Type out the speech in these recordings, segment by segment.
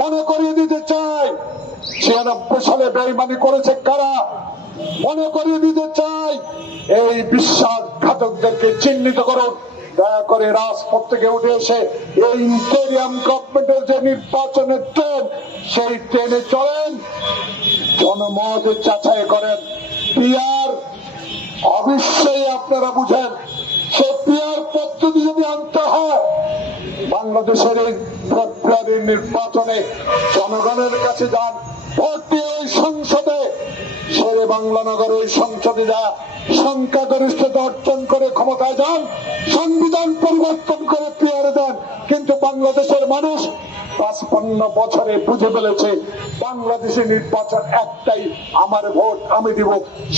মনে করিয়ে দিতে চাই। ছিয়ানব্বই সালে বেইমানি করেছে কারা? মনে করিয়ে দিতে চাই। এই বিশ্বাসঘাতকদেরকে চিহ্নিত করুন। দয়া করে রাজপথ থেকে উঠে এসে এই ইন্টেরিয়াম গভর্নমেন্টের যে নির্বাচনের ট্রেন, সেই ট্রেনে চলেন। জনমত যাচাই করেন। পিয়ার, অবশ্যই আপনারা বুঝেন, সে পিয়ার পদ্ধতি যদি আনতে হয়, বাংলাদেশের এই ফেব্রুয়ারির নির্বাচনে জনগণের কাছে যান। ভোট ওই সংসদে শেরে বাংলানগর ওই সংসদে যা সংখ্যাগরিষ্ঠতা অর্জন করে ক্ষমতায় যান, সংবিধান পরিবর্তন করে পিয়ারে দেন কিন্তু বাংলাদেশের মানুষ পাঁচপান্ন বছরে বুঝে ফেলেছে বাংলাদেশের নির্বাচন একটাই, আমার ভোট আমি দিব।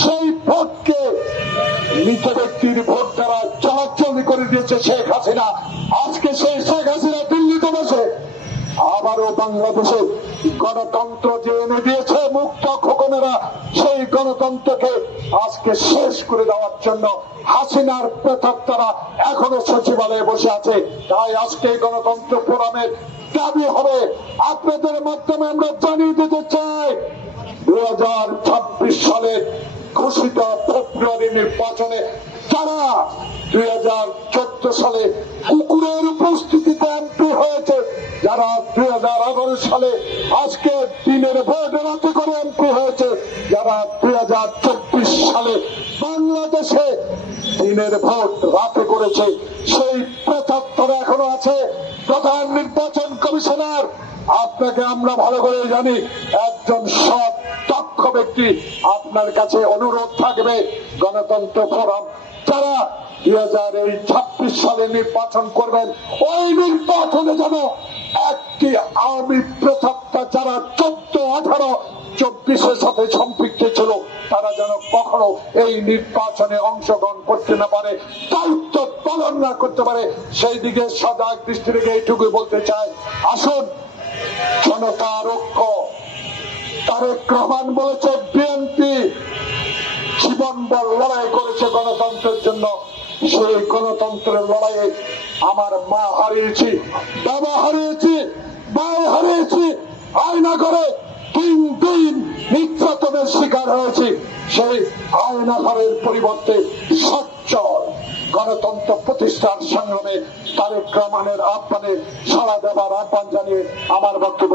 সেই ভোটকে মৃত ব্যক্তির ভোট দ্বারা চলাচল করে দিয়েছে শেখ হাসিনা। আজকে সেই আবারও বাংলাদেশে গণতন্ত্র যে এনে দিয়েছে মুক্ত খোকনেরা, সেই গণতন্ত্রকে আজকে শেষ করে দেওয়ার জন্য হাসিনার প্রেতাত্মারা এখনও সচিবালয়ে বসে আছে। তাই আজকে গণতন্ত্র ফোরামের দাবি হবে। আপনাদের মাধ্যমে আমরা জানিয়ে দিতে চাই, দুই হাজার ছাব্বিশ সালের ঘোষিত ফেব্রুয়ারি নির্বাচনে যারা দুই হাজার সালে কুকুরের উপস্থিতিতে এমপি হয়েছে যারা দুই হাজার এগারো সালে আজকে দিনের ভোট রাতে করে এমপি হয়েছে, যারা দুই হাজার চব্বিশ সালে বাংলাদেশে দিনের ভোট রাতে করেছে, সেই প্রেতাত্তর এখনও আছে প্রধান নির্বাচন কমিশনার। আপনাকে আমরা ভালো করে জানি, একজন সৎ, দক্ষ ব্যক্তি। আপনার কাছে অনুরোধ থাকবে গণতন্ত্র ফোরাম। যারা দুই হাজার এই ছাব্বিশ সালে নির্বাচন করবেন, ওই নির্বাচনে যেন একটি আওয়ামী প্রথাপ্তা যারা চোদ্দ, আঠারো, চব্বিশের সাথে সম্পৃক্ত ছিল। তারা যেন কখনো এই নির্বাচনে অংশগ্রহণ করতে না পারে, দায়িত্ব পালন না করতে পারে, সেই দিকে সজাগ দৃষ্টি রেখে এইটুকু বলতে চাই। আসুন, জনতার ঐক্য। তারেক রহমান বলেছে, বিএনপি জীবন বল লড়াই করেছে গণতন্ত্রের জন্য। সেই গণতন্ত্রের লড়াইয়ে আমার মা হারিয়েছি, বাবা হারিয়েছি, ভাই হারিয়েছি, আয়না করে তিন দিন নির্যাতনের শিকার হয়েছি। সেই আয়না ঘরের পরিবর্তে সচ্চল গণতন্ত্র প্রতিষ্ঠার সংগ্রামে তারেক রহমানের আহ্বানে সাড়া দেবার আহ্বান জানিয়ে আমার বক্তব্য